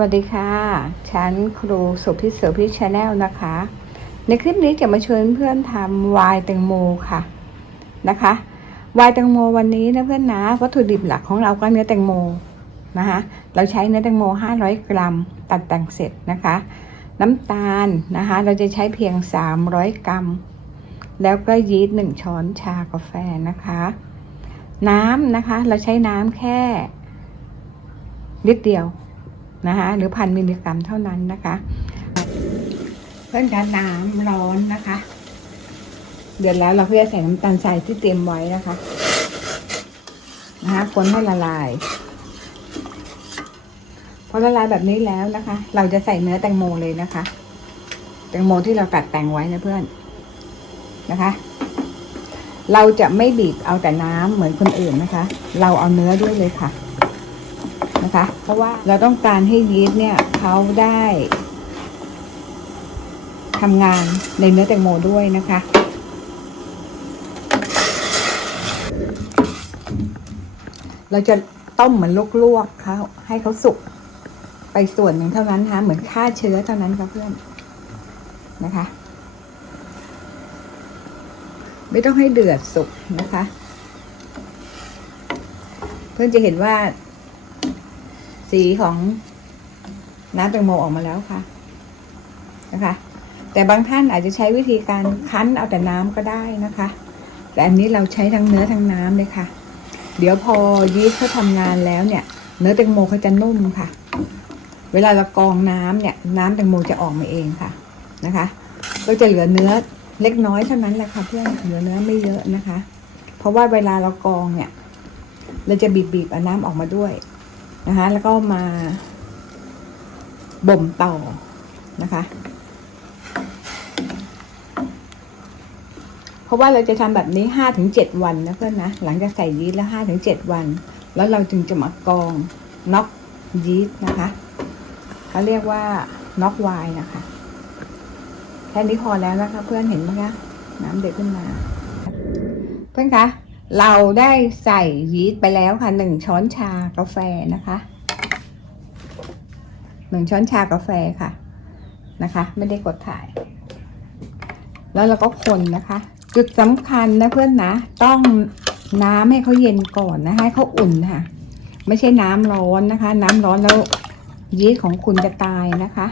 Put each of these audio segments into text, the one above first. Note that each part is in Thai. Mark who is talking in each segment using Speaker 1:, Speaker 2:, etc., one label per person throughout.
Speaker 1: วัสดีค่ะ ฉันครูสุพิเสือพิชแนลนะคะ ในคลิปนี้จะมาชวนเพื่อนทำวายแตงโมค่ะนะคะ วายแตงโมวันนี้นะเพื่อนนะ วัตถุดิบหลักของเราก็เนื้อแตงโมนะคะ เราใช้เนื้อแตงโม 500 กรัม ตัดแต่งเสร็จนะคะ น้ำตาลนะคะ เราจะใช้เพียง 300 กรัม แล้วก็ยีสต์1ช้อนชากาแฟนะคะ น้ำนะคะ เราใช้น้ำแค่นิดเดียว นะคะหรือพันมิลลิกรัมเท่านั้นนะคะ เพื่อนคะน้ำร้อนนะคะ เดือดแล้วเราก็จะใส่น้ำตาลทรายที่เตรียมไว้นะคะนะคะคนให้ละลายพอละลายแบบนี้แล้วนะคะ เราจะใส่เนื้อแตงโมเลยนะคะ แตงโมที่เราตัดแต่งไว้นะเพื่อนนะคะ เราจะไม่บีบเอาแต่น้ำเหมือนคนอื่นนะคะ เราเอาเนื้อด้วยเลยค่ะ นะคะ เพราะว่าเราต้องการให้ยีสต์เนี่ยเขาได้ทำงานในเนื้อแตงโมด้วยนะคะ เราจะต้มเหมือนลวกๆเขาให้เขาสุกไปส่วนหนึ่งเท่านั้นนะคะเหมือนฆ่าเชื้อเท่านั้นค่ะเพื่อนนะคะ ไม่ต้องให้เดือดสุกนะคะ เพื่อนจะเห็นว่า สีของน้ำแตงโมออกมาแล้วค่ะนะคะ แต่บางท่านอาจจะใช้วิธีการคั้นเอาแต่น้ำก็ได้นะคะ แต่อันนี้เราใช้ทั้งเนื้อทั้งน้ำเลยค่ะ เดี๋ยวพอยีสต์เขาทำงานแล้วเนี่ย เนื้อแตงโมเขาจะนุ่มค่ะ เวลาเรากรองน้ำเนี่ย น้ำแตงโมจะออกมาเองค่ะนะคะ ก็จะเหลือเนื้อเล็กน้อยเท่านั้นแหละค่ะเพื่อนเหลือเนื้อไม่เยอะนะคะ เพราะว่าเวลาเรากรองเนี่ย เราจะบีบๆเอาน้ำออกมาด้วย นะคะแล้วก็มาบ่มต่อนะคะ เพราะว่าเราจะทำแบบนี้ห้าถึงเจ็ดวันนะเพื่อนนะหลังจากใส่ยีสต์แล้วห้าถึงเจ็ดวัน แล้วเราจึงจะมากรองน็อกยีสต์นะคะเขาเรียกว่าน็อกไวน์นะคะแค่นี้พอแล้วนะคะ เพื่อนเห็นไหมคะน้ำเดือดขึ้นมา เพื่อนคะ เราได้ใส่ยีสต์ไปแล้วค่ะหนึ่งช้อนชากาแฟนะคะหนึ่งช้อนชากาแฟค่ะนะคะ ไม่ได้กดถ่าย แล้วเราก็คนนะคะ จุดสำคัญนะเพื่อนนะ ต้องน้ำให้เขาเย็นก่อนนะให้เขาอุ่นค่ะ ไม่ใช่น้ำร้อนนะคะ น้ำร้อนแล้วยีสต์ของคุณจะตายนะคะ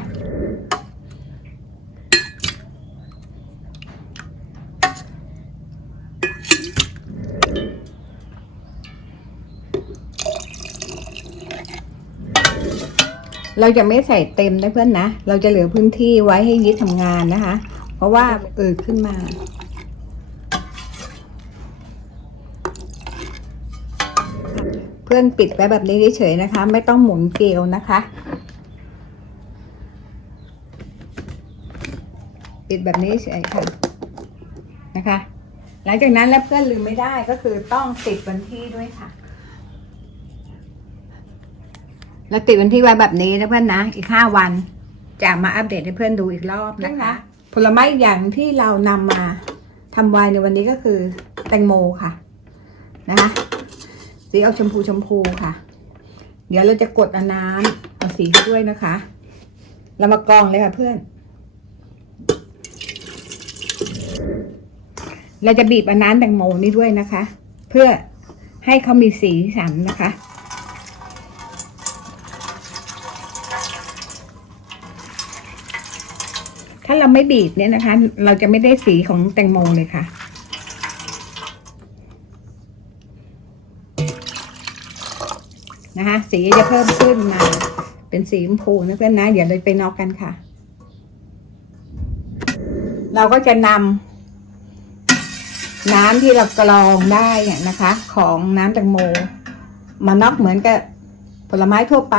Speaker 1: เราจะไม่ใส่เต็มนะเพื่อนนะ เราจะเหลือพื้นที่ไว้ให้ยีสต์ทำงานนะคะ เพราะว่าอืดขึ้นมา เพื่อนปิดไว้แบบนี้เฉยๆนะคะ ไม่ต้องหมุนเกลียวนะคะ ปิดแบบนี้เฉยค่ะนะคะ หลังจากนั้นแล้วเพื่อนลืมไม่ได้ก็คือต้องติดวันที่ด้วยค่ะ แล้วติดวันที่ไว้แบบนี้นะเพื่อนนะ อีกห้าวัน จะมาอัปเดตให้เพื่อนดูอีกรอบนะคะ ผลไม้อย่างที่เรานำมาทำไวน์ในวันนี้ก็คือ แตงโมค่ะ นะคะ สีเอาชมพูชมพูค่ะ เดี๋ยวเราจะกดเอาน้ำเอาสีให้ด้วยนะคะ เรามากรองเลยค่ะเพื่อน เราจะบีบเอาน้ำแตงโมนี่ด้วยนะคะ เพื่อให้เขามีสีสันนะคะ ถ้าเราไม่บีบเนี่ยนะคะ เราจะไม่ได้สีของแตงโมเลยค่ะ นะคะ สีจะเพิ่มขึ้นมา เป็นสีชมพูนะเพื่อนนะเดี๋ยวเราไปนอกกันค่ะ เราก็จะนำน้ำที่เรากรองได้เนี่ยนะคะ ของน้ำแตงโม มานอกเหมือนกับผลไม้ทั่วไป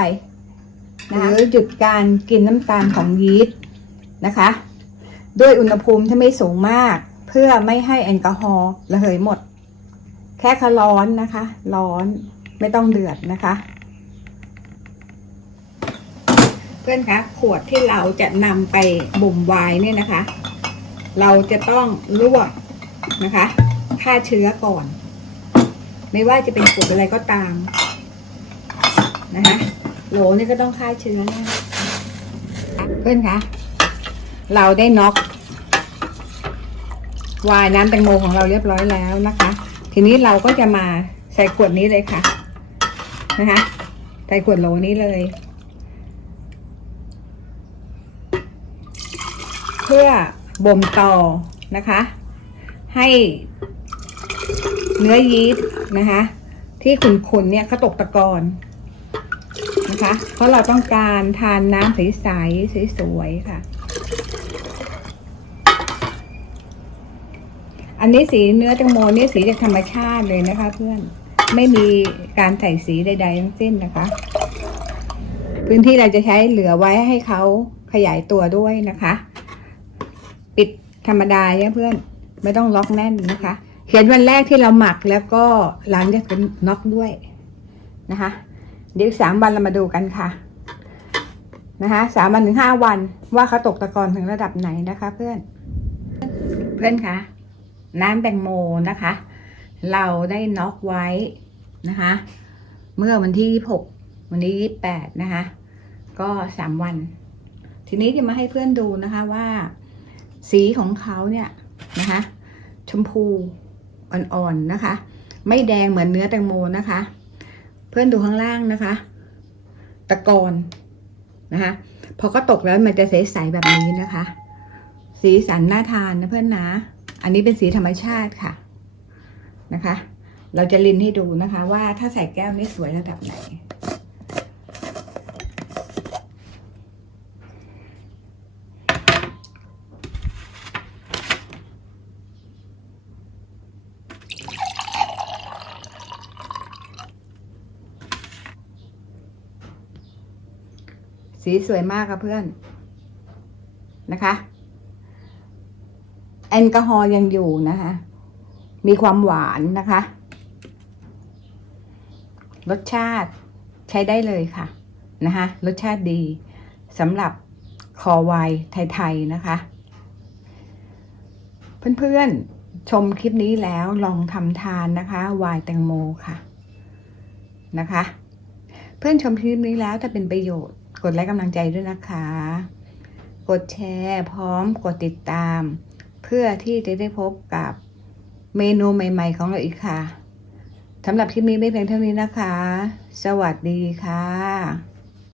Speaker 1: นะคะหรือหยุดการกินน้ำตาลของยีสต์ นะคะ ด้วยอุณหภูมิที่ไม่สูงมาก เพื่อไม่ให้แอลกอฮอล์ระเหยหมด แค่เขาร้อนนะคะ ร้อนไม่ต้องเดือดนะคะ เพื่อนคะขวดที่เราจะนำไปบ่มไวน์เนี่ยนะคะ เราจะต้องลวกนะคะฆ่าเชื้อก่อน ไม่ว่าจะเป็นขวดอะไรก็ตามนะคะโหลนี่ก็ต้องฆ่าเชื้อนะเพื่อนคะ เราได้น็อกวายน้ำแตงโมของเราเรียบร้อยแล้วนะคะ ทีนี้เราก็จะมาใส่ขวดนี้เลยค่ะ นะคะใส่ขวดโหลนี้เลย เพื่อบ่มต่อนะคะ ให้เนื้อยีสต์นะคะ ที่ขุนๆเนี่ยเขาตกตะกอนนะคะ เพราะเราต้องการทานน้ำใสๆสวยๆค่ะ อันนี้สีเนื้อแตงโมนี่สีจากธรรมชาติเลยนะคะ เพื่อนไม่มีการใส่สีใด ๆ ทั้งสิ้นนะคะ พื้นที่เราจะใช้เหลือไว้ให้เขาขยายตัวด้วยนะคะ ปิดธรรมดาเนี่ยเพื่อนไม่ต้องล็อกแน่นนะคะ เขียนวันแรกที่เราหมักแล้วก็หลังจากน็อกด้วยนะคะ เดี๋ยวสามวันเรามาดูกันค่ะนะคะสามวันถึงห้าวันว่าเขาตกตะกอนถึงระดับไหนนะคะ เพื่อน เพื่อนคะ น้ำแตงโมนะคะ เราได้น็อกไว้นะคะ เมื่อวันที่ยี่หกวันนี้ยี่แปดนะคะ ก็สามวัน ทีนี้จะมาให้เพื่อนดูนะคะว่าสีของเขาเนี่ยนะคะ ชมพูอ่อนๆนะคะ ไม่แดงเหมือนเนื้อแตงโมนะคะ เพื่อนดูข้างล่างนะคะ ตะกอนนะคะพอก็ตกแล้วมันจะใสๆแบบนี้นะคะ สีสันน่าทานนะเพื่อนนะ อันนี้เป็นสีธรรมชาติค่ะนะคะ เราจะลินให้ดูนะคะ ว่าถ้าใส่แก้วนี่สวยระดับไหน สีสวยมากค่ะเพื่อนนะคะ แอลกอฮอล์ยังอยู่นะคะ มีความหวานนะคะ รสชาติใช้ได้เลยค่ะนะคะรสชาติดีสำหรับคอไวน์ไทยๆนะคะ เพื่อนๆชมคลิปนี้แล้วลองทำทานนะคะไวน์แตงโมค่ะนะคะ เพื่อนชมคลิปนี้แล้วถ้าเป็นประโยชน์กดไลค์กำลังใจด้วยนะคะ กดแชร์พร้อมกดติดตาม เพื่อที่จะได้พบกับเมนูใหม่ ๆ ของเราอีกค่ะสำหรับคลิปนี้ไม่เพียงเท่านี้นะคะ สวัสดีค่ะ